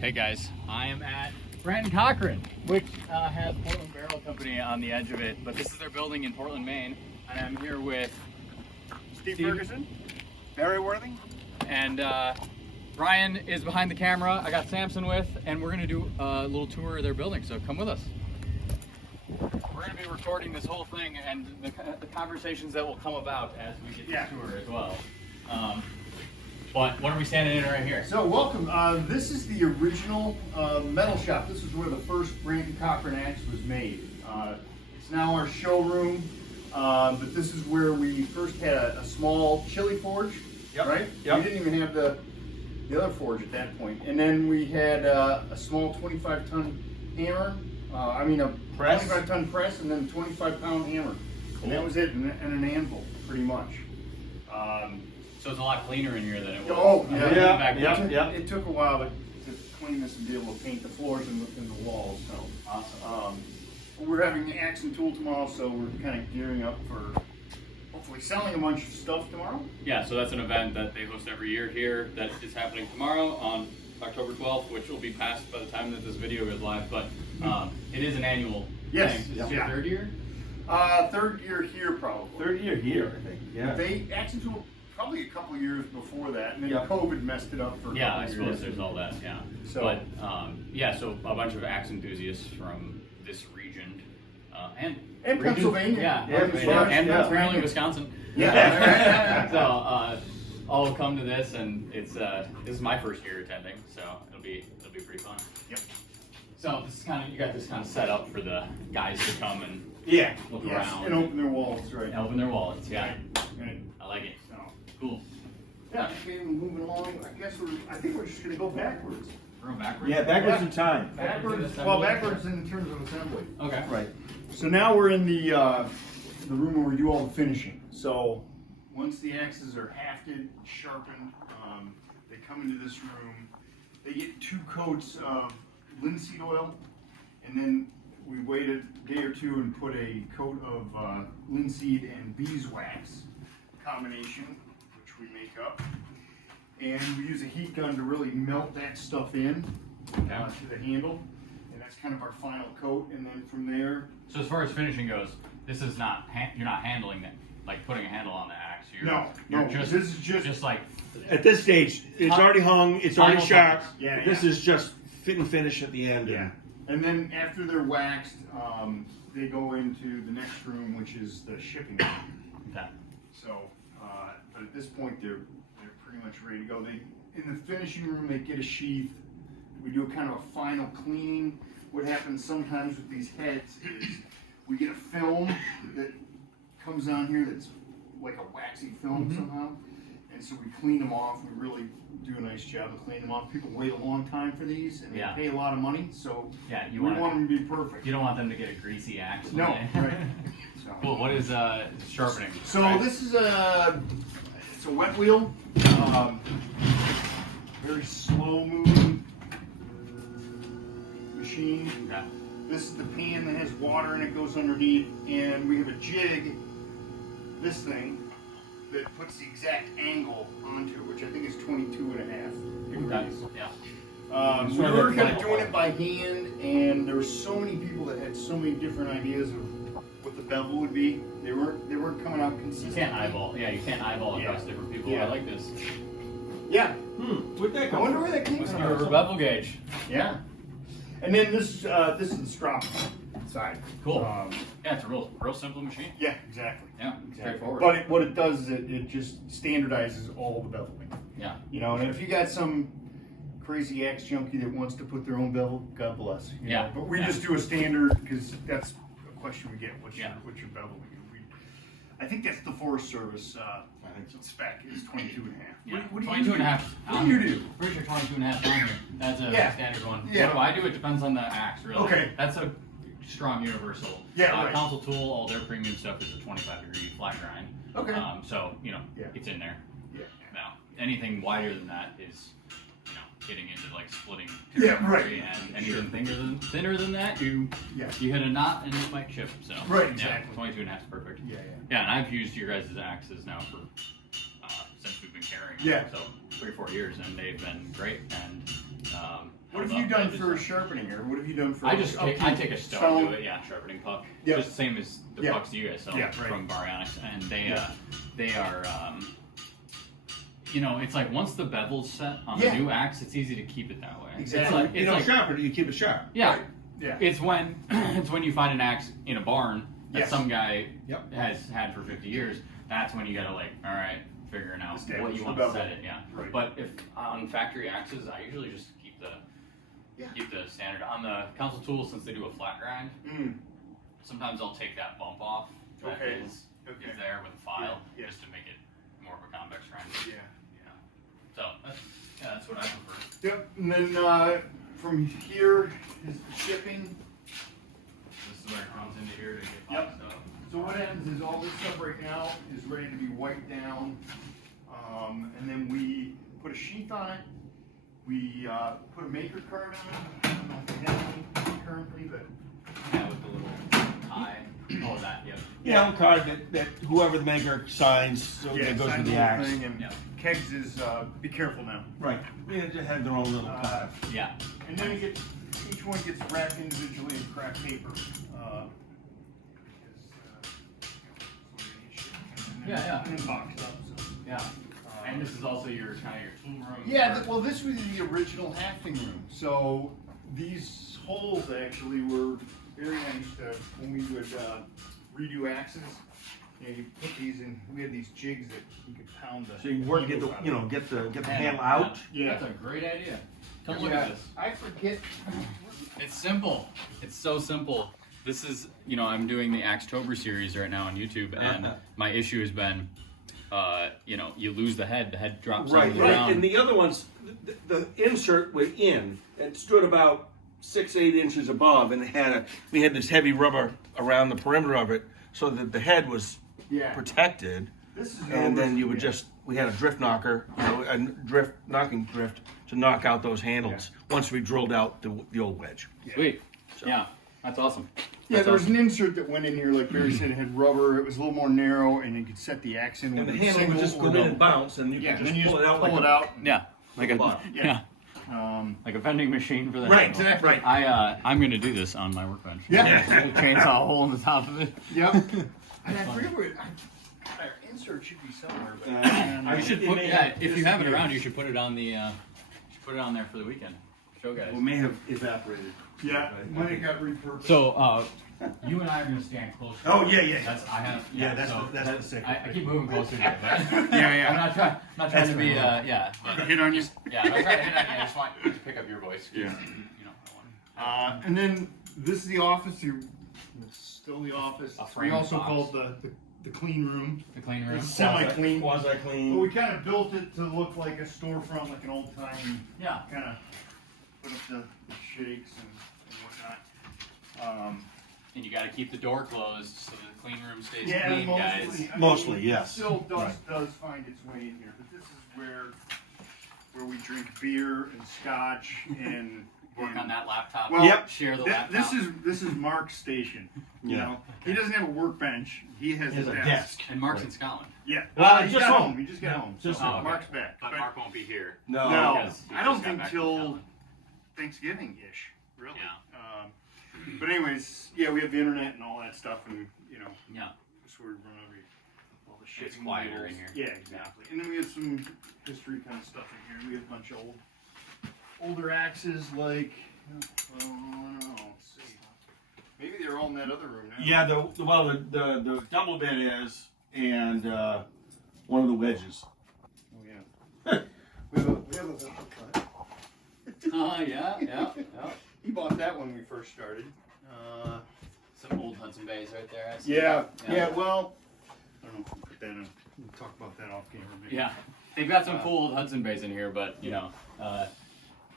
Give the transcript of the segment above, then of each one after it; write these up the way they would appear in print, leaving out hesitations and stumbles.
Hey guys, I am at Brant Cochran, which has Portland Barrel Company on the edge of it, but this is their building in Portland, Maine, and I'm here with Steve Ferguson, Barry Worthing, and Ryan is behind the camera. I got Samson with, and we're gonna do a little tour of their building, so come with us. We're gonna be recording this whole thing and the conversations that will come about as we get the tour as well. But what are we standing in right here? So welcome. This is the original metal shop. This is where the first Brant Cochran Axe was made. It's now our showroom, but this is where we first had a small chili forge, right? Yep. We didn't even have the other forge at that point. And then we had a small 25-ton hammer, a 25-ton press, and then a 25-pound hammer. Cool. And that was it, and an anvil, pretty much. So it's a lot cleaner in here than it was. Oh, yeah. It took a while to clean this and be able to paint the floors and the walls. So awesome. We're having the Axe and Tool tomorrow, so we're kind of gearing up for hopefully selling a bunch of stuff tomorrow. Yeah, so that's an event that they host every year here that is happening tomorrow on October 12th, which will be passed by the time that this video goes live. But it is an annual thing. Is this your third year? Third year here, probably. Third year here, I think. Yeah. They Axe and Tool probably a couple of years before that, and then COVID messed it up for a couple I of suppose years. there's all that, yeah. So, but, so a bunch of axe enthusiasts from this region and Pennsylvania. And apparently Wisconsin. Yeah. So all come to this, and it's this is my first year attending, so it'll be pretty fun. Yep. So this is you got this kind of set up for the guys to come and look around and open their wallets, right? And open their wallets, yeah. Right. I like it. So, Cool. yeah, okay, moving along. I think we're just going to go backwards. We're going backwards? Yeah, backwards in time. Backwards in terms of assembly. Okay. Right. So now we're in the room where we do all the finishing. So once the axes are hafted, sharpened, they come into this room. They get 2 coats of linseed oil, and then we wait a day or two and put a coat of linseed and beeswax combination, which we make up. And we use a heat gun to really melt that stuff in to the handle. And that's kind of our final coat. And then from there... So as far as finishing goes, this is not, you're not handling it, like putting a handle on the axe. This is just like... At this stage, it's already hung, it's already sharp. Yeah, this is just fit and finish at the end. Yeah. And then after they're waxed, they go into the next room, which is the shipping room. Okay. So, but at this point, they're pretty much ready to go. In the finishing room, they get a sheath. We do a kind of a final cleaning. What happens sometimes with these heads is we get a film that comes on here that's like a waxy film somehow. And so we clean them off. We really do a nice job of cleaning them off. People wait a long time for these, and they pay a lot of money. So we want them to be perfect. You don't want them to get a greasy axe. No, right. So, cool. What is sharpening? So this is it's a wet wheel. Very slow moving machine. Okay. This is the pan that has water and it goes underneath, and we have a jig, this thing, that puts the exact angle onto it, which I think is 22.5 degrees. Yeah. We were kind of doing it by hand, and there were so many people that had so many different ideas of what the bevel would be. They weren't coming out consistently. You can't eyeball. Yeah, you can't eyeball across different people. Yeah. I like this. Yeah. Where'd that I come wonder from? where that came Must be from. a bevel gauge. Yeah. And then this is the strop side. Cool. Yeah, it's a real simple machine. Yeah, exactly. Yeah, straightforward. But what it does is it just standardizes all the beveling. Yeah. You know, and if you got some crazy axe junkie that wants to put their own bevel, God bless. You know? But we just do a standard because that's a question we get. What's your bevel? I think that's the Forest Service spec is 22.5. Yeah. What do 22.5. What do you do? Pretty sure 22.5 on here. That's a standard one. Yeah. What do I do? It depends on the axe, really. Okay. That's a strong universal. Yeah, right. Council Tool, all their premium stuff is a 25-degree flat grind. Okay. So, it's in there. Yeah. Now, anything wider than that is, getting into like splitting right. And anything thinner than that, you hit a knot and it might chip. So right, exactly. 22.5 is perfect. Yeah. Yeah, and I've used your guys' axes now for since we've been carrying them. Yeah. So 3 or 4 years, and they've been great. And What have you done for sharpening, or what have you done for? I take a stone to it, sharpening puck. Yep. Just the same as the pucks you guys sell from Baryonyx, and they are. You know, it's like once the bevel's set on the new axe, it's easy to keep it that way. Exactly. You don't sharpen it, you keep it sharp. Yeah. Right. Yeah. It's when you find an axe in a barn that some guy has had for 50 years. That's when you gotta all right, figuring out what you want to set it. Yeah. Right. But if on factory axes, I usually just keep the standard on the council tool, since they do a flat grind. Sometimes I'll take that bump off. That is there with a file just to make it more of a convex grind. Yeah. So that's what I prefer. Yep. And then from here is the shipping. This is where it comes into here to get boxed up. So what happens is all this stuff right now is ready to be wiped down, and then we put a sheath on it. We put a maker card on it. I don't know if we have any currently, but With the little tie. Oh, that. Yep. Yeah, a card that whoever the maker signs, so that goes sign with the little axe. thing, and kegs is be careful now. Right. Yeah, they have their own little card. Yeah. And then each one gets wrapped individually in craft paper. Yeah. And then boxed up. So. Yeah. And this is also your kind of your tool room. Yeah, well, this was the original hafting room. So these holes actually were very nice to, when we would redo axes. You know, you put these in. We had these jigs that you could pound the. So you work get the handle out. Yeah, That's a great idea. Come look at this. I forget. It's simple. It's so simple. This is, I'm doing the Axetober series right now on YouTube, and my issue has been, you lose the head drops on the ground. And the other ones, the insert went in. It stood about 6-8 inches above, and we had this heavy rubber around the perimeter of it, so that the head was protected. And then you would we had a drift knocker, a knocking drift to knock out those handles once we drilled out the old wedge. Sweet. Yeah, that's awesome. Yeah, there was an insert that went in here, like Barry said, it had rubber. It was a little more narrow, and you could set the axe in. And with the handle would just go in and bounce, and you could just pull it out. Yeah, like a like a vending machine for the handle. Exactly. Right. I'm gonna do this on my workbench. Yeah. Chainsaw hole in the top of it. Yep. And I forget where our insert should be somewhere. But You should put, if you have it around, you should put it on there for the weekend. Show guys. Well, it may have evaporated. Yeah, when it got repurposed. So, you and I are gonna stand closer. Oh yeah. That's the secret. I keep moving closer to you. But Yeah. I'm not trying to be, hit on you. Yeah, I'm not trying to hit on you. I just want you to pick up your voice. Yeah. I want. And then this is the office. It's still the office. A We framed also box. called the clean room. The clean room. It's semi-clean. Quasi-clean. But we kind of built it to look like a storefront, like an old time. Yeah. Kind of put up the shakes and whatnot. And you got to keep the door closed so the clean room stays Yeah, clean, guys. Mostly, it yes. still does find its way in here, but this is where we drink beer and scotch and Work on that laptop. Well, Share the laptop. This is Mark's station. You know, he doesn't have a workbench. He has He has a a desk. desk. And Mark's in Scotland. Yeah. Well, He just got home. He just got home. Just so home. Mark's back. But Mark won't be here. No. Because he I don't just got think back from till Scotland. Thanksgiving-ish, really. Yeah. But anyways, we have the internet and all that stuff, and Yeah. just where we run over all the shit. It's quieter in here. Yeah, exactly. And then we have some history kind of stuff in here. We have a bunch of older axes, like let's see. Maybe they're all in that other room now. Yeah, the double bed is, and one of the wedges. Oh yeah. we have a Oh, yeah. He bought that when we first started. Some old Hudson Bays right there. I see. Yeah. Well, I don't know if we'll put that in. We'll talk about that off camera. Maybe. Yeah. They've got some cool old Hudson Bays in here, but,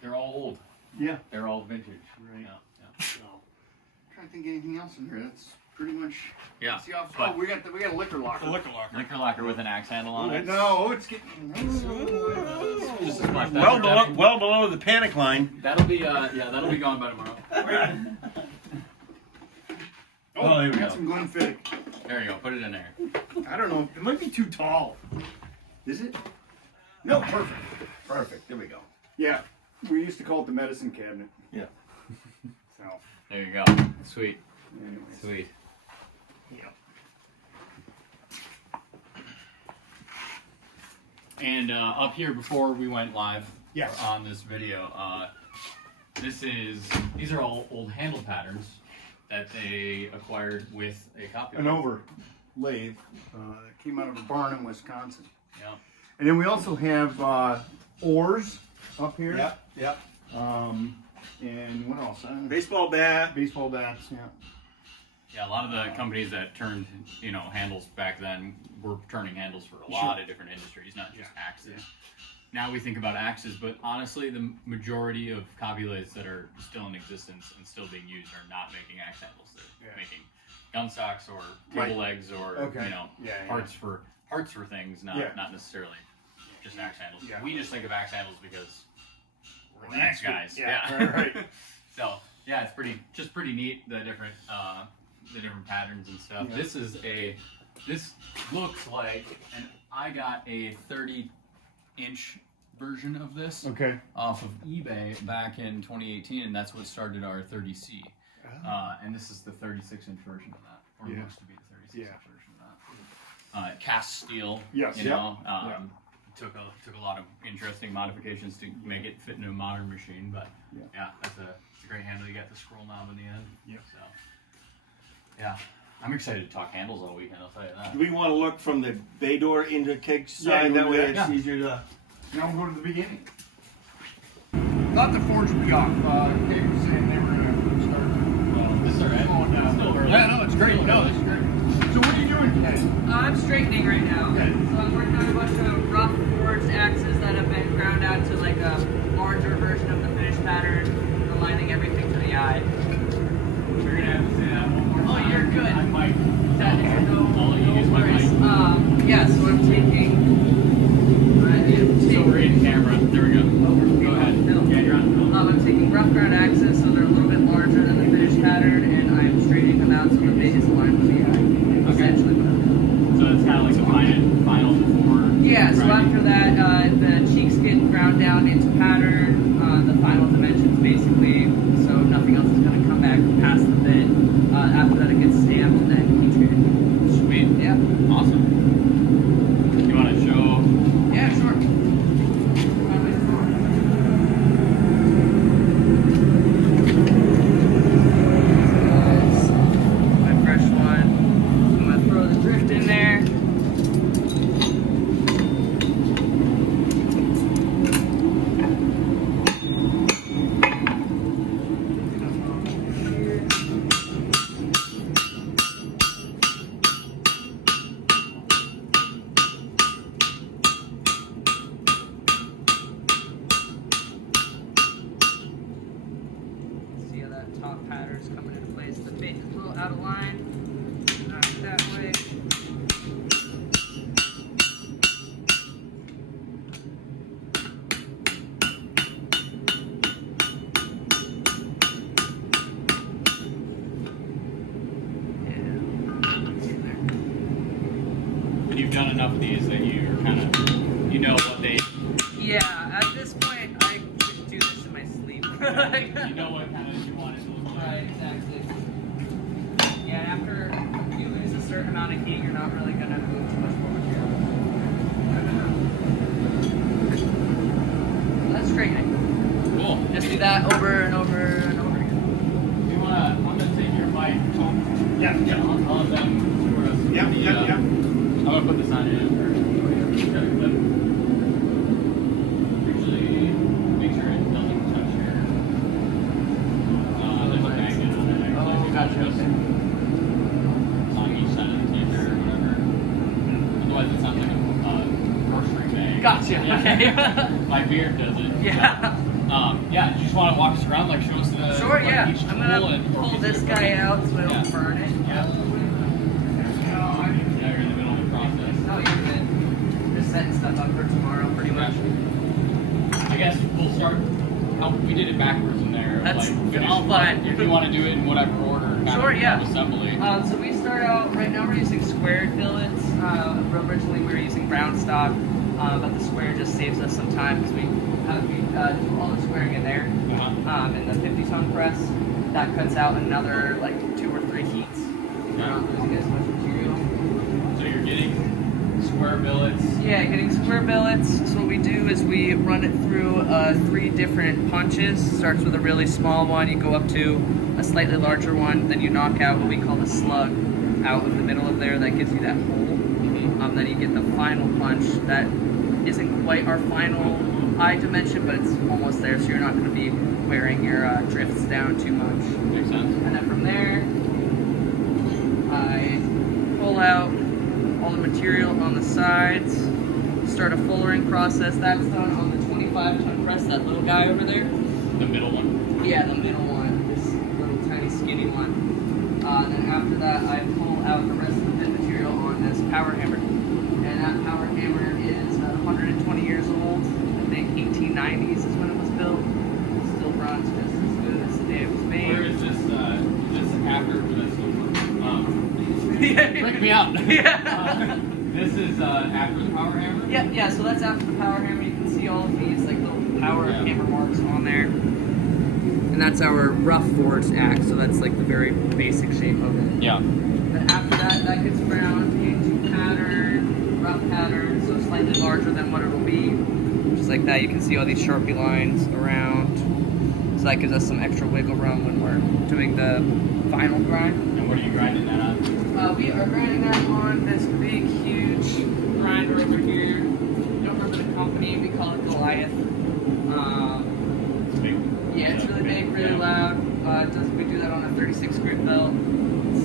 they're all old. Yeah. They're all vintage. Right. Yeah. So, I'm trying to think of anything else in here. That's pretty much. Yeah. That's the office. But- we got a liquor locker. Liquor locker with an axe handle on it. No, it's getting. Just a splash Well back. below the panic line. That'll be gone by tomorrow. Oh, there we got go. some Glenfiddich. There you go. Put it in there. I don't know. It might be too tall. Is it? No, perfect. Perfect. There we go. Yeah. We used to call it the medicine cabinet. Yeah. So, There you go. Sweet. anyways. Sweet. Yep. And up here before we went live Yes. on this video, these are all old handle patterns that they acquired with a copy. An over lathe that came out of a barn in Wisconsin. Yeah. And then we also have oars up here. Yep. And what else? Baseball bat. Baseball bats, yeah. Yeah, a lot of the companies that turned, handles back then were turning handles for a lot of different industries, not just axes. Yeah. Now we think about axes, but honestly, the majority of copy lathes that are still in existence and still being used are not making axe handles. They're making gun stocks or table legs or parts for things, not necessarily just axe handles. Yeah. We just think of axe handles because we're the axe guys. Yeah. Right. So yeah, it's pretty neat, the different patterns and stuff. Yeah. This looks like, and I got a 30-inch version of this off of eBay back in 2018, and that's what started our 30C. And this is the 36-inch version of that, or looks to be the 36-inch version of that. Cast steel. Yes. Took a lot of interesting modifications to make it fit into a modern machine, but it's a great handle. You got the scroll knob in the end. Yep. So yeah, I'm excited to talk handles all weekend. I'll tell you that. Do we want to look from the bay door into Keg's Yeah, side? you That wanna way do it's that? easier to. Now we'll go to the beginning. Thought the forge would be off. Dave was saying they were going to start. This is alright. Still early. Yeah, no, it's great. No, it's great. So what are you doing today? I'm straightening right now. Okay. So I'm working on a bunch of rough forged axes that have been ground out to like a larger version of the finished pattern, aligning everything to the eye. We're gonna have to say that one more time. You're good. I might. No use my worries. mic. Yeah, so I'm taking. So we're in camera. There we go. Go ahead. Yeah, you're on film. I'm taking rough ground axes, so they're a little bit larger than the finished pattern, and I'm straightening them out so the base is aligned with the eye. Essentially. So it's kind of like the final before. Yeah, so grinding. after that, the cheeks get ground down into pattern, the final dimensions basically, so nothing else is going to come back past the bit. After that, it gets stamped and then heat treated. Sweet. Yeah. Awesome. You want to show? Yeah, sure. My fresh one. I'm going to throw the drift in there. See how that top pattern's coming into place. The base is a little out of line. Knock it that way. And you've done enough of these that you're kind of, what they, Yeah, at this point, I could do this in my sleep. you know what kind of you want it to look like. Right, exactly. Yeah, and after you lose a certain amount of heat, you're not really going to move too much more material. So that's straightening. Cool. Just do that over and over and over again. Do you want to, I'm going to take your mic. Yeah. I'll let them tour us. Yeah. I'm going to put this on you first. Usually, make sure it doesn't touch your. There's a magnet on it. Actually. Gotcha. It's on each side of the taper or whatever. Otherwise, it sounds like a grocery bag. Gotcha. Yeah. Okay. My beard does it. Yeah. Yeah. You just want to walk us around, like show us the. Sure, like, yeah. each I'm tool gonna and- or pull piece of this guy equipment. out so I don't Yeah. burn it. Yeah. Yeah, you're in the middle of the process. No, you're good. Just setting stuff up for tomorrow, pretty much. I guess we'll start. We did it backwards in there. That's finish- all fine. If you want to do it in whatever order, kind Sure, of yeah. assembly. So we start out, right now we're using squared billets. Originally we were using round stock, but the square just saves us some time because we do all the squaring in there. In the 50-ton press, that cuts out another like 2 or 3 heats. Not losing as much material. So you're getting square billets. Yeah, getting square billets. So what we do is we run it through 3 different punches. Starts with a really small one, you go up to a slightly larger one, then you knock out what we call the slug out of the middle of there. That gives you that hole. Then you get the final punch. That isn't quite our final eye dimension, but it's almost there, so you're not going to be wearing your drifts down too much. Makes sense. And then from there, I pull out all the material on the sides, start a fullering process. That's done on the 25-ton press, that little guy over there. The middle one? Yeah, the middle one, this little tiny skinny one. And then after that, I pull out the rest of the bit material on this power hammer. And that power hammer is 120 years old. I think 1890s is when it was built. Still runs just as good as the day it was made. Where is this? This after this? Yeah. Break me out. Yeah. This is after the power hammer? Yeah, so that's after the power hammer. You can see all of these like little power hammer marks on there. And that's our rough forged axe, so that's like the very basic shape of it. Yeah. Then after that, that gets ground into pattern, rough pattern, so slightly larger than what it will be. Just like that, you can see all these Sharpie lines around. So that gives us some extra wiggle room when we're doing the final grind. And what are you grinding that on? We are grinding that on this big, huge grinder over here. Don't remember the company, we call it Goliath. It's big. Yeah, it's really big, really loud. We do that on a 36 grit belt,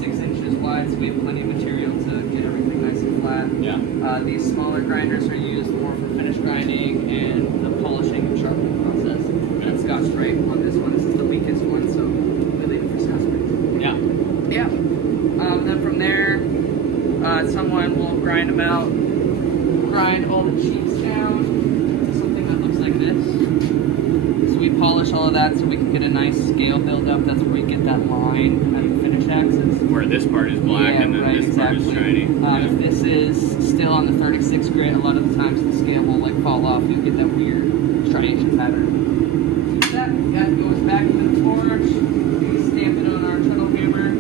6 inches wide, so we have plenty of material to get everything nice and flat. Yeah. These smaller grinders are used more for finish grinding and the polishing and sharpening process. And Scotch Brite on this one. This is the weakest one, so we leave it for Scotch Brite. Yeah. Yeah. Then from there, someone will grind them out, grind all the cheeks down to something that looks like this. So we polish all of that so we can get a nice scale build up. That's where we get that line at the finish axis. Where this part is black and then right, this part is shiny. If this is still on the 36 grit, a lot of the times the scale will like fall off. You'll get that weird striation pattern. That goes back into the forge. We stamp it on our shuttle hammer.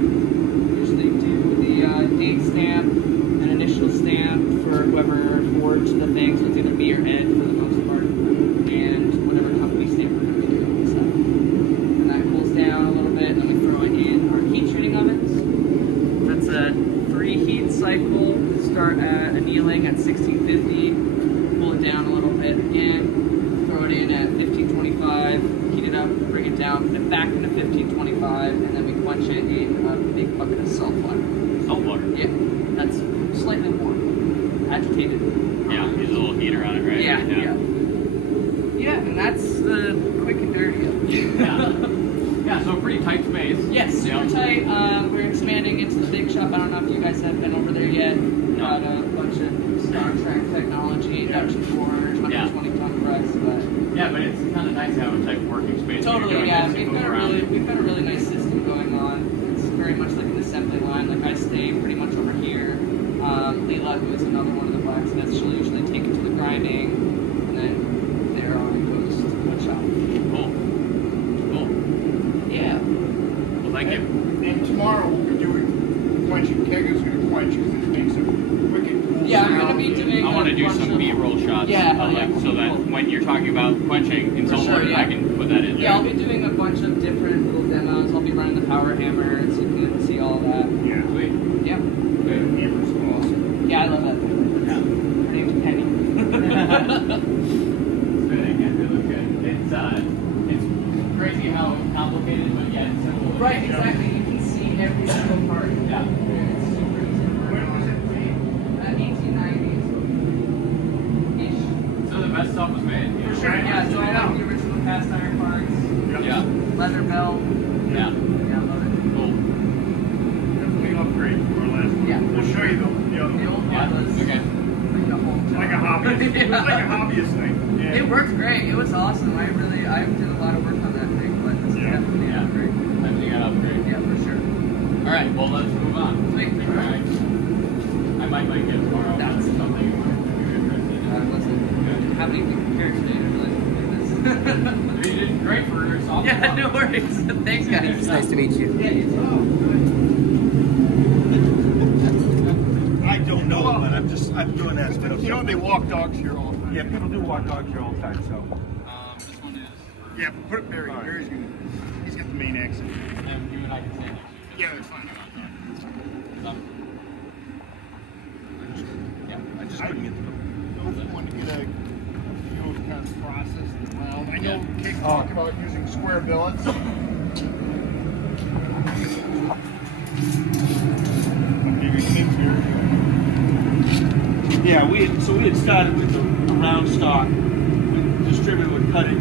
Usually do the date stamp, an initial stamp for whoever forged the thing. So it's either me or Ed for the most part, and whatever company stamp we're going to be doing this up. And that cools down a little bit, and then we throw it in our heat treating ovens. That's a 3 heat cycle. Start at annealing at 1650, pull it down a little bit again, throw it in at 1525, heat it up, bring it down, put it back into 1525, and then we quench it in a big bucket of salt water. Salt water. Yeah, that's slightly warm, agitated. Yeah, there's a little heater on it, right? Yeah, and that's the quick and dirty of it. Yeah, so a pretty tight space. Yes, super tight. We're expanding into the big shop. I don't know if you guys have been over there yet. Got a bunch of Star Trek technology, induction forge, 120-ton press. Yeah, but it's kind of nice to have a type of working space. Totally, yeah. We've got a really nice system going on. It's very much like an assembly line. Like I stay pretty much over here. Leela, who is another one of the blacksmiths, she'll usually take it to the grinding, and then there on goes to the wood shop. Cool. Yeah. Well, thank you. And tomorrow we'll be doing quenching. Kega's going to quench because it makes a wicked cool Yeah, I'm sound. going to be doing I want to do bunch some of- B-roll shots. So that cool. when you're talking about quenching in For salt sure, water, yeah. I can put that in. Yeah, I'll be doing a bunch of different little demos. I'll be running the power hammer, so you can see all that. Yeah. Sweet. Yeah. The hammer's awesome. Yeah, I love that thing. Yeah. Her name's Penny. It looks good. It's crazy how complicated, but yet simple. Right, exactly. You can see every single part. Yeah. It's super easy. When was it made? 1890s. Ish. So the best stuff was made. For sure. Yeah, so I have the original cast iron parts. Yeah. Leather belt. Yeah. Yeah, I love it. Cool. Definitely upgrade from our last one. Yeah. We'll show you the other The one. old Yeah. one was Okay. like a whole Like a hobbyist. It was like a Yeah. hobbyist thing. Yeah. It worked great. It was awesome. I did a lot of work on that thing, but this is Yeah. definitely Yeah. great. I think I upgrade. Yeah, for sure. All right. Well, let's move on. Sweet. All right. I might like it tomorrow. That's something you're interested in. Listen, haven't even compared today. I realized we did this. No worries. Thanks, guys. It's nice to meet you. Yeah, you too. I don't know, but I'm doing that. You know, they walk dogs here all the time. Yeah, people do walk dogs here all the time, so. This one is for, Yeah, put it Barry. Barry's gonna, he's got the main exit. and you and I can stand next to each Yeah, other. that's fine. Yeah. I just couldn't get to them. I want to get a feel of kind of the process and the round. I know Kate talked about using square billets. Yeah, we had started with the round stock. The distributor would cut it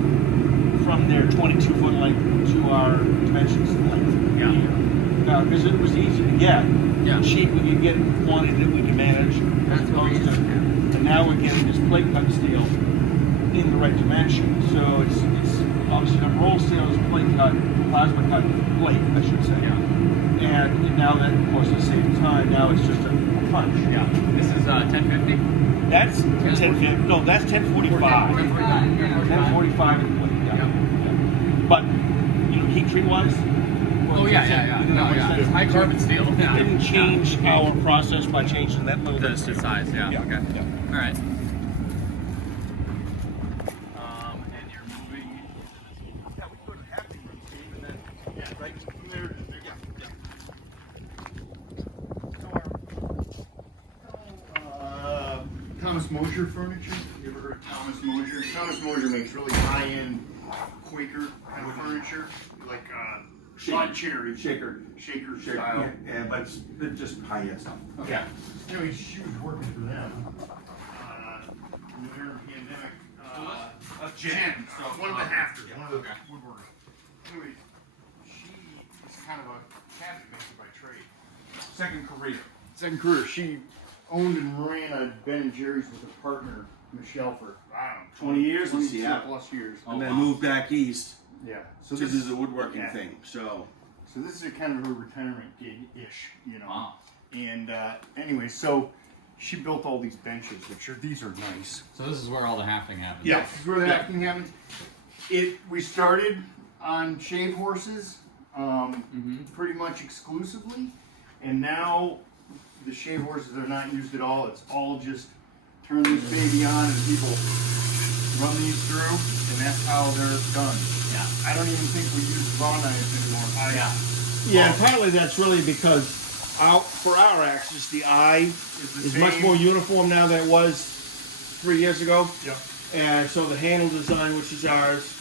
from their 22-foot length to our dimensions length. Yeah. Because it was easy to get. Yeah. Cheap, we could get quantity that we can manage. That's what we used to have. And now we're getting this plate cut steel in the right dimension. So it's obviously the roll steel is plate cut, plasma cut plate, I should say. Yeah. And now that, of course, at the same time, now it's just a punch. Yeah. This is 1050. That's 1050. No, that's 1045. 1045 in the plate. Yeah. But you know, heat treat wise. Oh yeah. No, yeah. It's high carbon steel. It didn't change our process by changing that little bit. The size. Yeah. Yeah. Okay. Yeah. All right. And you're moving. Yeah, we go to the Hafting room, Steve, and then right from there. Thomas Mosier furniture. You ever heard of Thomas Mosier? Thomas Mosier makes really high-end Quaker kind of furniture, like lawn cherry shaker style. Yeah, but it's just high end stuff. Okay. Anyway, she was working for them. During the pandemic. Jen, so one of the Hafters, one of the woodworkers. Anyway, she is kind of a cabinet maker by trade. Second career. Second career, she owned and ran a Ben & Jerry's with her partner, Michelle, for, I don't know, 20 years in 22 Seattle. plus years. And then moved back east Yeah. to do the woodworking yeah. thing. So So this is a kind of her retirement gig-ish, you know. Wow. And anyway, so she built all these benches, these are nice. So this is where all the hafting happens. Yeah, this is where the hafting happens. We started on shave horses, pretty much exclusively, and now the shave horses are not used at all. It's all just turn this baby on and people run these through, and that's how they're done. Yeah. I don't even think we use raw knives anymore. yeah, and partly that's really because for our axes, the eye is much more uniform now than it was 3 years ago. Yep. And so the handle design, which is ours,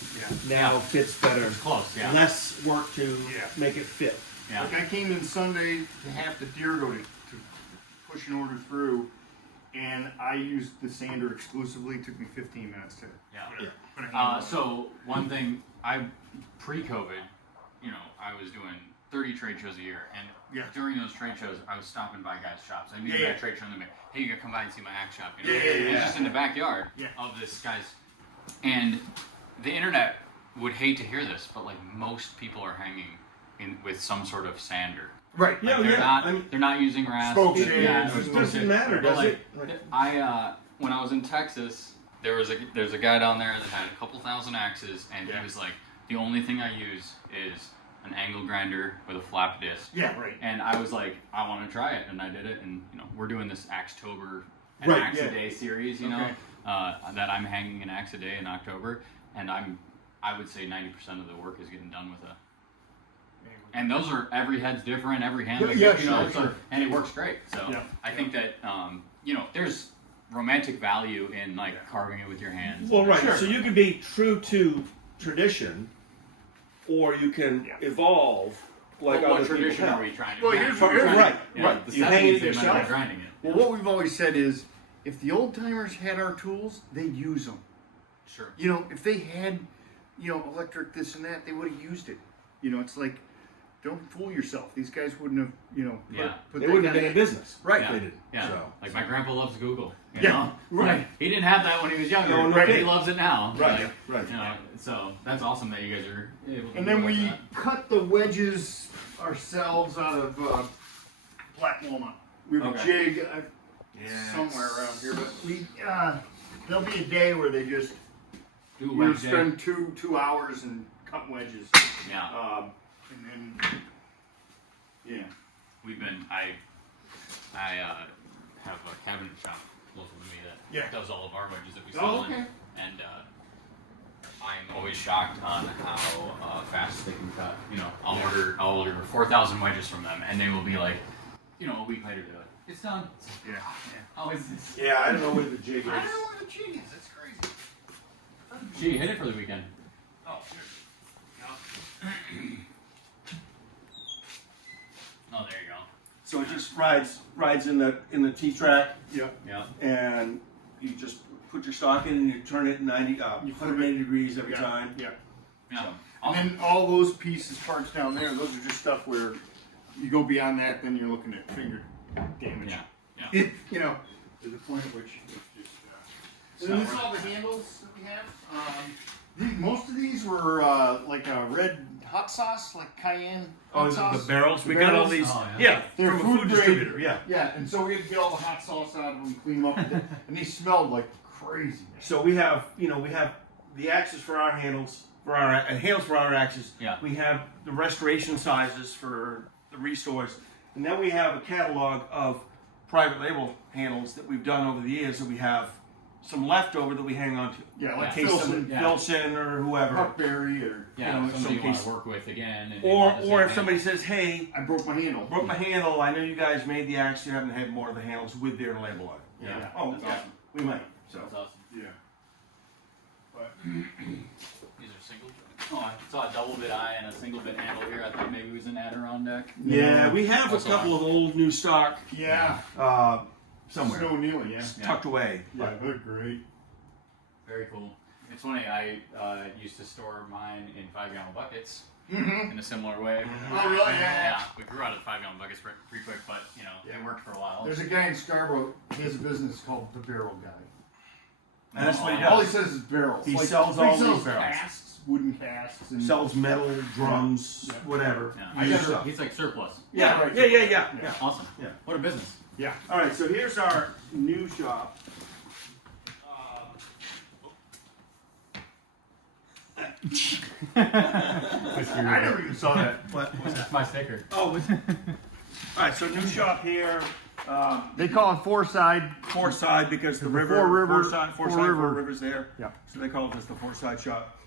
now fits better. It's close. Yeah. Less work to make it fit. Yeah. Like I came in Sunday to have the deer go to push an order through, and I used the sander exclusively. It took me 15 minutes to put a handle on it. So one thing, pre-COVID, I was doing 30 trade shows a year, and during those trade shows, I was stopping by guys' shops. I knew they had a trade show, and they'd be, hey, you gotta come by and see my axe shop. It's just in the backyard of this guy's. And the internet would hate to hear this, but like most people are hanging with some sort of sander. Right. Like they're not using rasp. Smoke Yeah, shades. It doesn't matter, does it? When I was in Texas, there's a guy down there that had a couple thousand axes, and he was like, the only thing I use is an angle grinder with a flap disc. Yeah, right. And I was like, I want to try it, and I did it, and we're doing this Axetober and Right, Axe a Day series, that I'm hanging an axe a day in October, and I would say 90% of the work is getting done with a. And those are, every head's different, every handle, and it works great. So I think that there's romantic value in like carving it with your hands. Well, right. So you can be true to tradition, or you can evolve like what other tradition people have. are we trying to? Well, do? here's Right. The You hang it 70s, they might have yourself. been grinding it. Well, what we've always said is, if the old timers had our tools, they'd use them. Sure. If they had, electric this and that, they would have used it. It's like, don't fool yourself. These guys wouldn't have, put They that wouldn't have kind been in of- business. Right. Yeah. They did. Yeah. So. Like my grandpa loves Google. You Yeah, know? right. Like, he didn't have that when he was younger. No, no Right. kidding. He loves it now. Right. Like, Right. So that's awesome that you guys are able to And do then like we that. cut the wedges ourselves out of black walnut. We have a jig somewhere around here, but there'll be a day where they just Do a wedge spend 2 hours and cut wedges. Yeah. And then, yeah. I have a cabinet shop local to me that does all of our wedges that we sell. Oh, okay. And I'm always shocked on how fast they can cut. You know, I'll order 4,000 wedges from them, and they will be like, you know, a week later they're like, it's done. Yeah. How is this? Yeah, I don't know where the jig is. I don't know where the jig is. That's crazy. Gee, hit it for the weekend. Oh, Oh, there you go. So it just rides in the T-track, yeah. Yeah. and you just put your stock in and you turn it 180 degrees every time. Yeah. Yeah. So, and then all those pieces, parts down there, those are just stuff where you go beyond that, then you're looking at finger damage. Yeah. Yeah. You know, to the point at which it's just. And this is all the handles that we have. Most of these were like a red hot sauce, like cayenne hot sauce. The barrels. The We got all barrels? these. Oh, yeah, They're from a food food grade. distributor. Yeah. Yeah, and so we had to get all the hot sauce out of them, clean them up, and they smelled like crazy. So we have the axes for our handles, handles for our axes. Yeah. We have the restoration sizes for the restores, and then we have a catalog of private label handles that we've done over the years that we have some leftover that we hang on to. Yeah, like In case Filson, Filson or whoever. Huckberry, or Yeah, You know, somebody you want case- to work with again. And Or they want the if same somebody says, hey, I broke my handle. broke my handle, I know you guys made the axe, you haven't had more of the handles with their label on it. Yeah. Oh, That's yeah, awesome. we might. So. That's awesome. Yeah. But These are single. Oh, I saw a double bit eye and a single bit handle here. I thought maybe it was an Adirondack. Yeah, we have a Also couple of old new stock yeah, somewhere Snow Neely, yeah. tucked away. Yeah, they're great. Very cool. It's funny. I used to store mine in 5-gallon buckets Mm-hmm. in a similar way. Oh, really? Yeah. We grew out of 5-gallon buckets pretty quick, but you know, Yeah. it worked for a while. There's a guy in Scarborough. He has a business called the Barrel Guy. And that's what he All he does. says is barrels. He sells all these barrels. Casks, wooden casks, and Sells metal, drums, Yeah. whatever. Yeah. New I got stuff. He's like surplus. Yeah, right. yeah. Awesome. Yeah. What a business. Yeah. All right, so here's our new shop. I never even saw that. What was that? That's my sticker. Oh, all right. So new shop here. They call it four side. Four side because the river, Four river- four rivers there. Yeah. So they call it just the four side shop.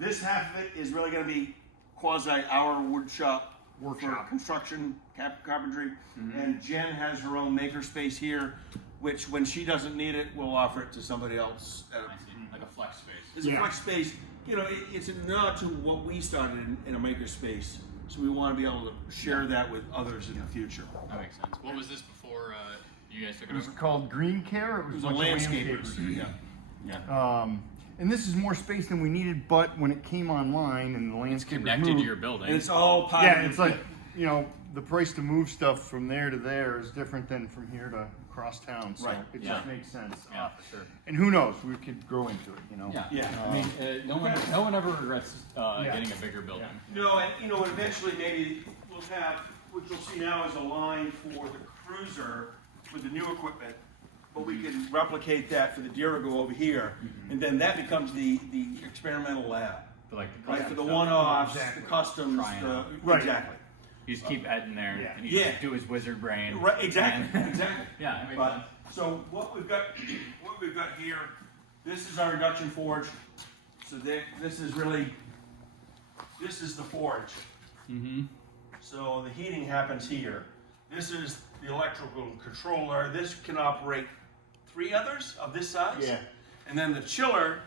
This half of it is really going to be quasi our wood shop Workshop. for construction, carpentry, and Jen has her own maker space here, which when she doesn't need it, we'll offer it to somebody else. I see. Like a flex space. It's a flex space. You know, it's a nod to what we started in a maker space. So we want to be able to share that with others in the future. That makes sense. What was this before you guys took It it was over? called Green Care. It was a bunch of landscapers. Yeah. And this is more space than we needed, but when it came online and the landscapers Connected moved, to your building. And it's all part yeah, of it's like, you know, the price to move stuff from there to there is different than from here to across town. So Right. it Yeah. just makes sense. Yeah, for sure. And who knows? We could grow into it, you know. Yeah. Yeah. I mean, no one ever regrets getting a bigger building. No, and you know, eventually maybe we'll have, what you'll see now is a line for the cruiser with the new equipment, but we can replicate that for the Dirigo over here, and then that becomes the experimental lab. For like the Right, custom for the stuff. one-offs, Exactly. the customs, Trying out. Right. Exactly. You just keep Ed in there, Yeah. and he Yeah. just do his wizard brain. Right, exactly, And- exactly. Yeah, it makes But, sense. so what we've got here, this is our induction forge. So this is the forge. Mm-hmm. So the heating happens here. This is the electrical controller. This can operate 3 others of this size. Yeah. And then the chiller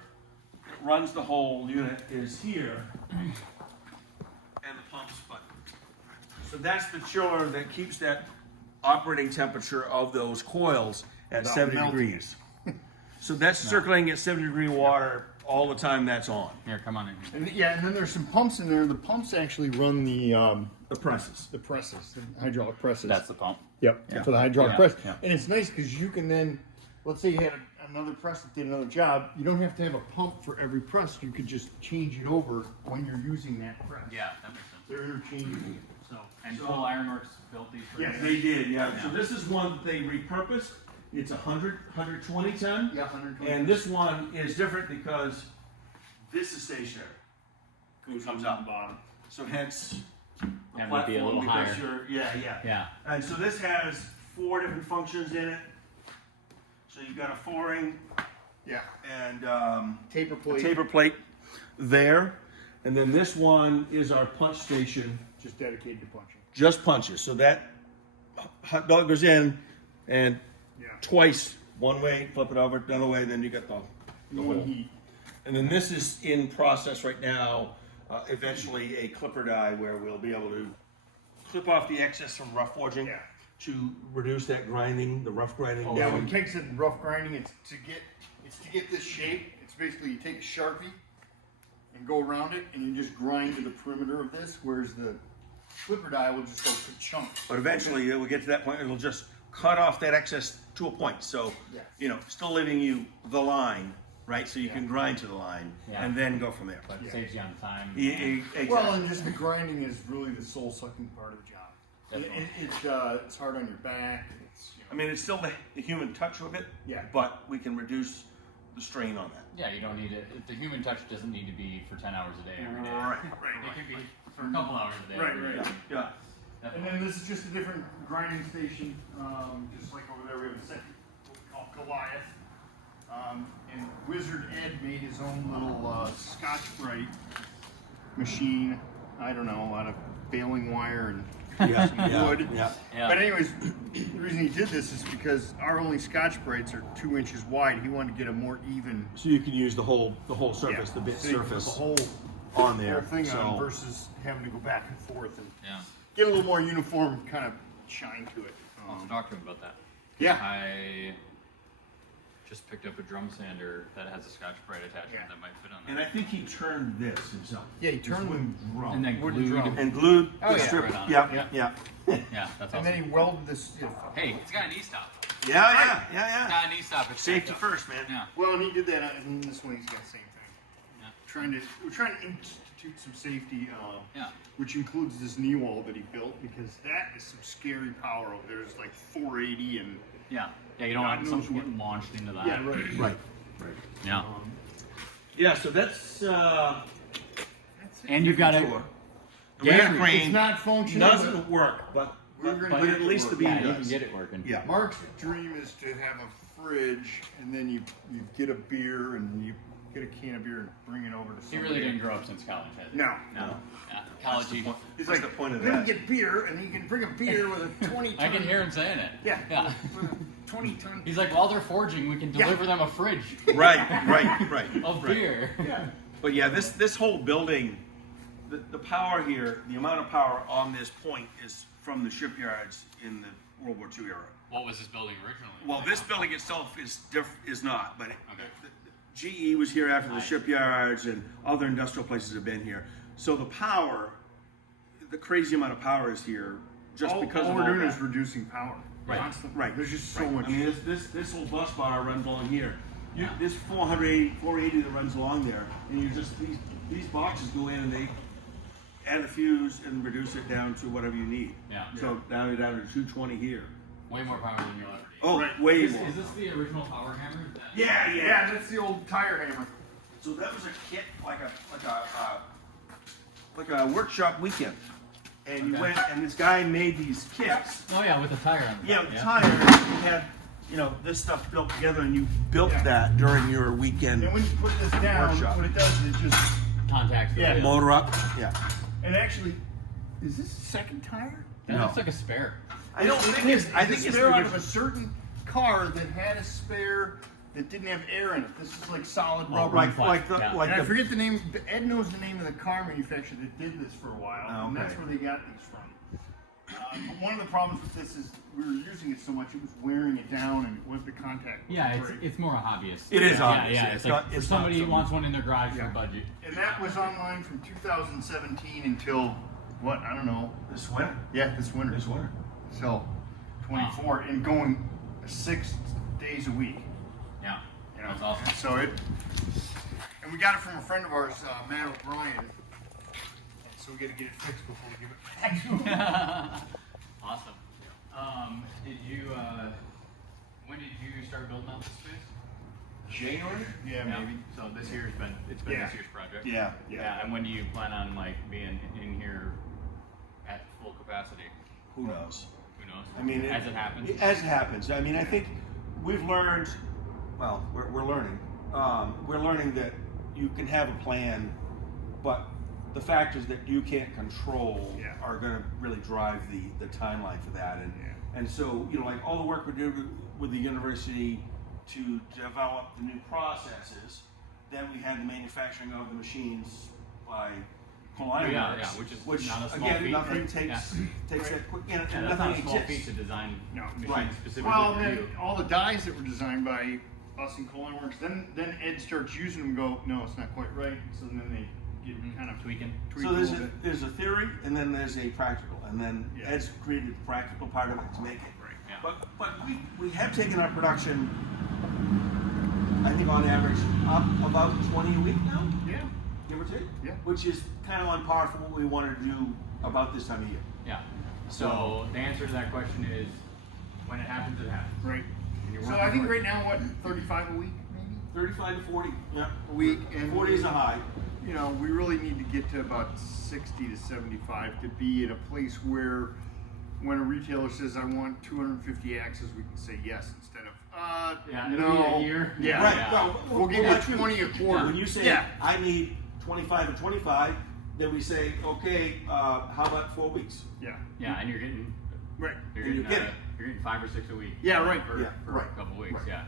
that runs the whole unit is here. And the pumps button. So that's the chiller that keeps that operating temperature of those coils at Without 70 melting degrees. So that's circulating at 70-degree water all the time that's on. Here, come on in. And then there's some pumps in there. The pumps actually run the presses. the presses, the hydraulic presses. That's the pump. Yep, Yeah. for the hydraulic Yeah, press. yeah. And it's nice because you can then, let's say you had another press that did another job, you don't have to have a pump for every press. You could just change it over when you're using that press. Yeah, that makes sense. They're interchangeable. So, And Full Ironworks built these for Yes. you? They did, yeah. Yeah. So this is one that they repurposed. It's 120 ton. yeah, 120. And this one is different because this is stationary. comes up. So hence the Having it be a little because higher. yeah. And so this has 4 different functions in it. So you've got a 4-ring, and Taper plate. a taper plate there, and then this one is our punch station. Just dedicated to punching. Just punches. So that hot dog goes in, and twice, one way, flip it over, another way, then you get the whole heat. And then this is in process right now. Eventually, a clipper die where we'll be able to clip off the excess from rough forging to reduce that grinding, the rough grinding. Yeah, when Keg said rough grinding, it's to get this shape. It's basically you take a Sharpie and go around it, and you just grind to the perimeter of this, whereas the clipper die will just go to chunks. But eventually, we'll get to that point. It'll just cut off that excess to a point. So, still leaving you the line, right? So you can grind to the line and then go from there. But it saves you on time. Exactly. Well, and just the grinding is really the soul sucking part of the job. It's hard on your back. I mean, it's still the human touch of it. Yeah. But we can reduce the strain on that. Yeah, you don't need it. The human touch doesn't need to be for 10 hours a day every day. Right. It can be for a couple hours a day. every day. Yeah. And then this is just a different grinding station, just like over there we have a second, what we call Goliath. And Wizard Ed made his own little Scotch-Brite machine. I don't know, out of baling wire and wood. Yeah. But anyways, the reason he did this is because our only Scotch-Brites are 2 inches wide. He wanted to get a more even. So you can use the whole surface, the bit so you put surface the whole there. thing so, on versus having to go back and forth and Yeah. get a little more uniform kind of shine to it. Also talk to him about that. Yeah. I just picked up a drum sander that has a Scotch-Brite attachment that might fit on that. and I think he turned this himself. Yeah, he turned them drum. And then wooden glued. drum. And glued Oh, the yeah. strip. Right on. Yeah. Yeah, that's awesome. And then he welded this. Hey, it's got an e-stop. Yeah. It's got an e-stop. It's Safety stacked up. first, man. Yeah. Well, and he did that, and this one he's got the same thing. Yeah. We're trying to institute some safety, Yeah. which includes this knee wall that he built, because that is some scary power over there. It's like 480 and. Yeah. Yeah, you don't God want knows something what- getting launched into that. Yeah, right. Yeah. Yeah. So that's. That's it. And you've got it. tour. The rail crane It's not functional. doesn't work, but We're gonna but get at it least to the work. beam Yeah, you does. can get it working. Yeah. Mark's dream is to have a fridge, and then you get a beer, and you get a can of beer and bring it over to He somebody. really didn't grow up since college, has he? No. No. Yeah. College, he, He's What's like, the point of then that? you get beer, and you can bring a beer with a 20 ton. I can hear him saying it. Yeah. Yeah. With a 20 ton. He's like, while they're forging, we can deliver them a fridge Right. of beer. Yeah. But yeah, this whole building, the power here, the amount of power on this point is from the shipyards in the World War II era. What was this building originally? Well, this building itself is not, but Okay. GE was here after the shipyards, and other industrial places have been here. So the power, the crazy amount of power is here just because all of we're all doing that. is reducing power. Right. Constantly. Right. There's just so Right. much. I mean, this whole bus bar runs along here. This 480 that runs along there, and you just these boxes go in and they add a fuse and reduce it down to whatever you need. Yeah. So now you're down to 220 here. Way more power than you'll ever need. Oh, Right. way Is more. this the original power hammer? Yeah, that's the old tire hammer. So that was a kit, like a workshop weekend, and you Okay. went and this guy made these kits. Oh yeah, with the tire on the Yeah, top, with tires. You had this stuff built together, and you built that during your weekend. And when you put this down, Workshop. what it does is it just. Contacts. Yeah. Yeah. Motor up. Yeah. And actually, is this a second tire? That No. looks like a spare. I don't think it's. I think a it's spare the out of a original. certain car that had a spare that didn't have air in it. This is like solid Oh, rubber. right. like the Yeah. like And I the. forget the name. Ed knows the name of the car manufacturer that did this for a while, Oh, and that's okay. where they got these from. But one of the problems with this is we were using it so much it was wearing it down, and it was the contact. Yeah, would break. it's more a hobbyist. It is yeah, hobbyist, Yeah, yeah. it's It's like not- for it's somebody not who something- wants one in their garage Yeah. for a budget. And that was online from 2017 until what? I don't know. This winter. Yeah, this winter. This winter. So 24 and going 6 days a week. Yeah. You know, That's awesome. So and we got it from a friend of ours, Matt O'Brien. And so we got to get it fixed before we give it back to him. Awesome. Did you? When did you start building out the space? January. Yeah, maybe. So this year's been this year's project. Yeah. Yeah. And when do you plan on like being in here at full capacity? Who knows? Who knows? I mean, as it happens. As it happens. I mean, I think we've learned. Well, we're learning. We're learning that you can have a plan, but the factors that you can't control are going to really drive the timeline for that. And so, you know, like all the work we do with the university to develop the new processes, then we had the manufacturing of the machines by which not a small again, feat. nothing takes that quick. You know, That's nothing not a small exists. feat to design machines Right. specifically Well, for then you. all the dies that were designed by us in Colon Works, then Ed starts using them and go, no, it's not quite right. So then they get kind of tweaking. So a little bit. there's a theory, and then there's a practical, and then Ed's created the practical part of it to make it. Right. Yeah. But we have taken our production, I think on average, up about 20 a week now, Yeah. give or take. Yeah. Which is kind of on par for what we wanted to do about this time of year. Yeah. So the answer to that question is, when it happens, it happens. Right. And you're So working I think for it. right now, what, 35 a week, maybe? 35 to 40. Yeah. A week. And 40 is a high. You know, we really need to get to about 60 to 75 to be at a place where when a retailer says, I want 250 axes, we can say yes instead of, it'll no. be a year. Yeah. Right. Yeah. Well, We'll give you that's true. 20 a quarter. When you say, Yeah. I need 25 and 25, then we say, okay, how about 4 weeks? Yeah. Yeah, and you're getting Right. you're And getting, you you're getting 5 or 6 a week. Yeah, right. For, Yeah, for right. a couple weeks. Right. Yeah.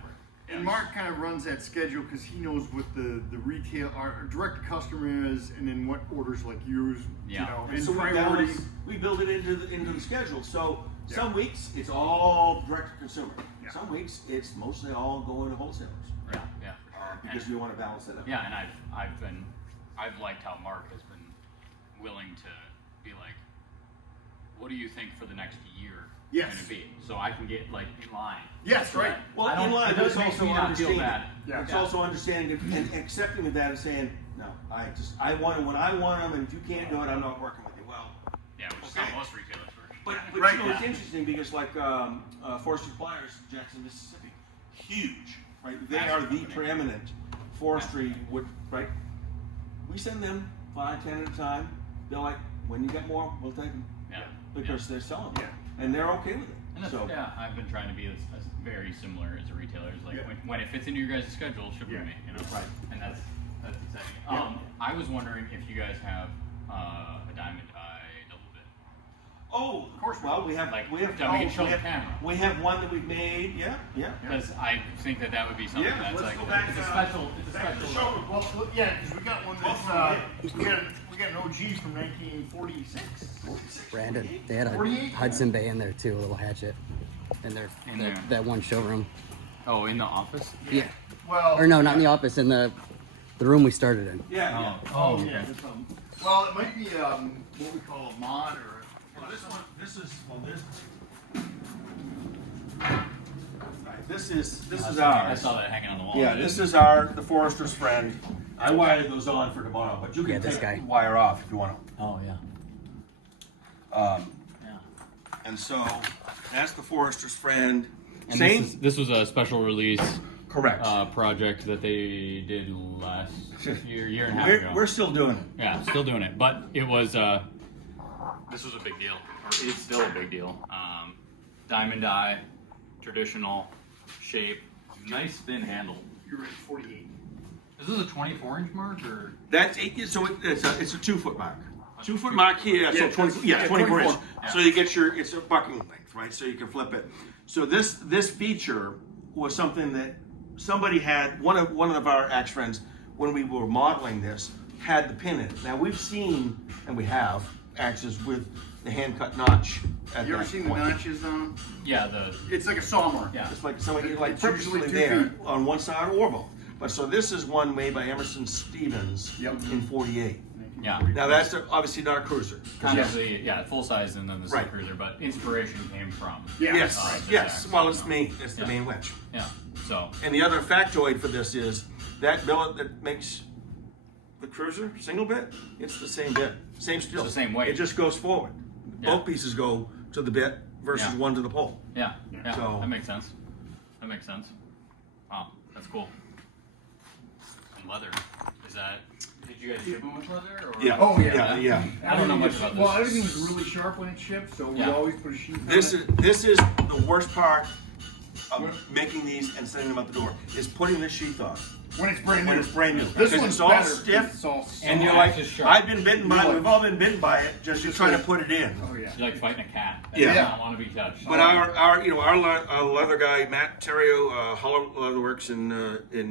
And Mark kind of runs that schedule because he knows what the retail, our direct to customer is, and then what orders like yours, Yeah. you know, And in so priority. we build it into the schedule. So some weeks it's all direct to consumer. Yeah. Some weeks it's mostly all going to wholesalers Yeah. Yeah. For sure. because we want to balance it out. Yeah, and I've liked how Mark has been willing to be like, what do you think for the next year Yes. going to be? So I can get like in line. Yes, So right. that Well, I don't, in line, it but it's doesn't make also me not feel understanding. bad. Yeah. It's also understanding and accepting of that and saying, no, I want them when I want them, and if you can't do it, I'm not working with you. Well, Yeah, which is Okay. how most retailers work. but Right. you know, it's interesting because like Forestry Suppliers, Jackson, Mississippi, huge, right? They Massive are the company. preeminent forestry wood, right? We send them 5, 10 at a time. They're like, when you get more, we'll take them Yeah. because they're selling them, Yeah. and they're okay with it. And that's, So I've been trying to be as very similar as a retailer. It's like Yeah. when it fits into your guys' schedule, ship it Yeah. to me. You know, Right. And that's exciting. Yeah. I was wondering if you guys have a diamond eye double bit. oh, of course. Well, we have Like, we have we can show we the have, camera. we have one that we've made. Yeah. Because I think that would be something Yeah, that's let's like go back it's a to- special. Back to the showroom. Well, yeah, because we got one that's we got an OG from 1946. Brandon, they had a 48? Hudson Bay in there too, a little hatchet, in their In there. that one showroom. Oh, in the office. Yeah, Well, or no, not in the office, in the room we started in. Yeah. Oh, yeah. okay. Well, it might be what we call a mod or. Well, this is I ours. saw that hanging on the wall. Yeah, this is the Forester's Friend. I wired those on for tomorrow, but you can Yeah, this take guy. the wire off if you want Oh yeah. to. Yeah. And so that's the Forester's Friend. And Same. this was a special release Correct. project that they did last year and a half ago. We're still doing it. Yeah, still doing it, but it was this was a big deal, or it's still a big deal. Diamond eye, traditional shape, nice thin handle. You're right, 48. Is this a 24-inch mark or? That's it's a 2 foot mark. 2 foot mark here, so Yeah, 20, yeah, 24 inch. 24. Yeah. So you get it's a bucking length, right? So you can flip it. So this feature was something that somebody had, one of our axe friends, when we were modeling this, had the pin in it. Now we've seen, and we have, axes with the hand cut notch at You ever that seen the point. notches on 'em? Yeah, It's like a saw mark. yeah. It's like somebody like It's usually purposely 2 there feet. on one side or both. But so this is one made by Emerson Stevens Yep. in 48. Yeah. Now that's obviously not a cruiser. Kind of full size and then the Right. cruiser, but inspiration came from. Yeah. Yes, this yes. axe, Well, you it's know. main. It's the Yeah. main winch. Yeah. So And the other factoid for this is that billet that makes the cruiser single bit. It's the same bit, same steel. the same weight. It just goes forward. Yeah. Both pieces go to the bit versus Yeah. one to the pole. yeah, So- that makes sense. That makes sense. Wow, that's cool. leather. Is that? Did you guys ship them with leather? Or? Yeah. Oh, yeah. Yeah. I don't know much about this. Well, everything was really sharp when it shipped, so we Yeah. always put a sheath on This it. is the worst part of making these and sending them out the door is putting the sheath on When it's brand new. when it's brand new. This Because one's it's all better. stiff, It's all soft. and you're Axe like, is sharp. I've been bitten by it. We've all been bitten by it. Just Just trying to like- put it in. Oh, yeah. You're like fighting a cat. That Yeah. does not want to be touched. But our leather guy Matt Terrio, Hollow Leather Works in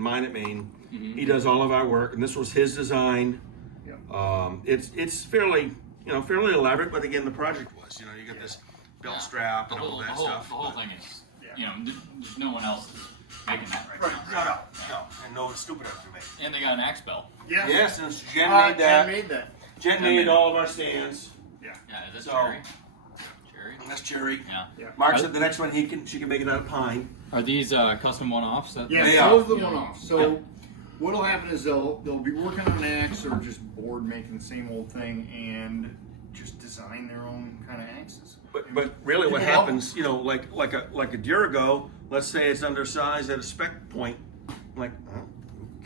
Minot, Maine, he does all of our work, and this was his design. Yeah. It's fairly fairly elaborate, but again the project was you got this belt Yeah. strap The and all whole, that the whole, stuff. the whole thing is, there's no one else making that right, Right? now. No, and no stupid enough to make. And they got an axe bell. Yeah. Yes, and Jen Jen made that. made that. Jen made all of our stands. Yeah. Yeah, is that So- cherry? Cherry? And that's cherry. Yeah. Yeah. Mark said the next one she can make it out of pine. Are these custom one-offs? Yeah, They are. those are the one-offs. So what'll happen is they'll be working on an axe or just bored making the same old thing and just design their own kind of axes. But really, what People love happens, like a Durago, let's say it's undersized at a spec point, like,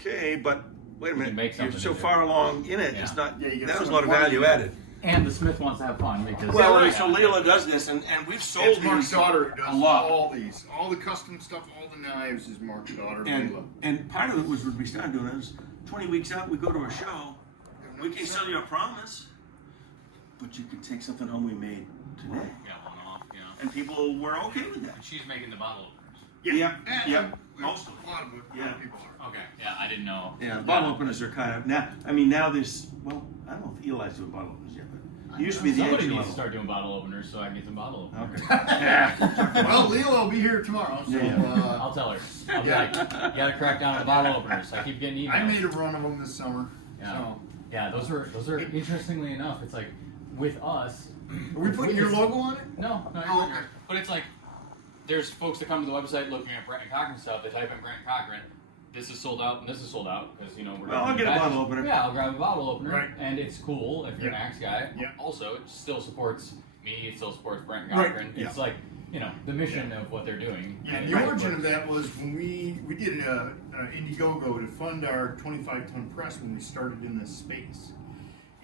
okay, but wait a can minute, make you're something so to do. far along in it, Yeah. it's not. Yeah, you get That was so a lot of much value money. added. And the Smith wants to have fun because Well, right. so Leela does this, and we've sold It's Mark's these daughter who a does lot. all these. All the custom stuff, all the knives is Mark's daughter, And Leela. and part of it was when we started doing it was 20 weeks out, we go to a show, we can sell you a promise, but you can take something home we made today, one-off, and people were okay with that. And she's making the bottle openers. Yeah, most of A lot of it, a lot of people are. Okay. Yeah, I didn't know. Yeah, bottle openers are kind of now. I mean, now there's I don't know if Eli's doing bottle openers yet, but it used to be the Somebody entry needs to level. start doing bottle openers so I can get some bottle openers. Okay. Yeah. Well, Leela will be here tomorrow, so Yeah. I'll tell her. I'll be Yeah. like, you gotta crack down on the bottle openers. I keep getting emails. I made a run of them this summer. Yeah. So. Yeah, those are interestingly enough, it's like with us. Are we putting your logo on it? No, no, Oh, you're okay. okay. But it's like there's folks that come to the website looking at Brant Cochran stuff. They type in Brant Cochran. This is sold out and this is sold out because we're. Well, I'll doing get a batches. bottle opener. Yeah, I'll grab a bottle opener, Right. and it's cool if you're Yeah. an axe guy. Yeah. Also, it still supports me. It still supports Brant Right. Cochran. Yeah. It's like the mission of what they're doing. Yeah, the origin of that was when we did an Indiegogo to fund our 25-ton press when we started in this space.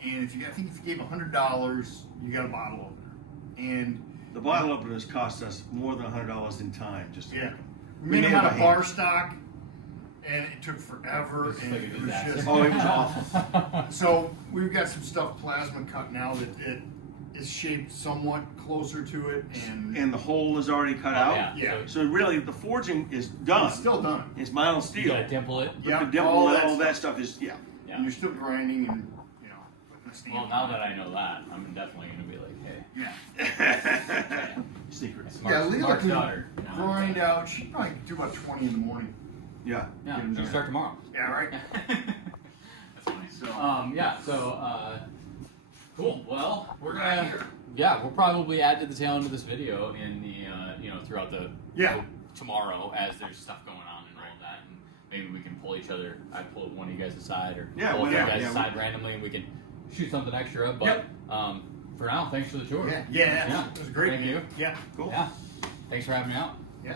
And I think if you gave $100, you got a bottle opener. And The bottle openers cost us more than $100 in time just to yeah, make them. we made them made out them of by bar hand. stock, and it took forever. It's And like a it was disaster. just Oh, it was awful. So we've got some stuff plasma cut now that it is shaped somewhat closer to it, And the hole is already cut Oh, out. yeah. Yeah. So really, the forging is done. it's still done. It's mild You steel. gotta dimple it. But Yeah, the dimple all and that all that stuff is Yeah. And you're still grinding and putting the stamp Well, now on it. that I know that, I'm definitely gonna be like, hey. Yeah. Secret. It's Yeah, Mark's, Leela Mark's can daughter. grind out. She'd probably do about 20 in the morning. Yeah. Yeah, Get 'em you done. start tomorrow. Yeah, right. That's funny. So- Yeah, so, cool. Well, we're gonna, we'll probably add to the tail end of this video in the, throughout the, Yeah. tomorrow as there's stuff going on and all of that. And maybe we can pull each other, I pull one of you guys aside or Yeah, pull well, you yeah, guys yeah, aside randomly and we can shoot something extra. But, Yep. for now, thanks for the tour. Yeah, it was great. Thank you. Yeah, Cool. Yeah. Thanks for having me out. yeah.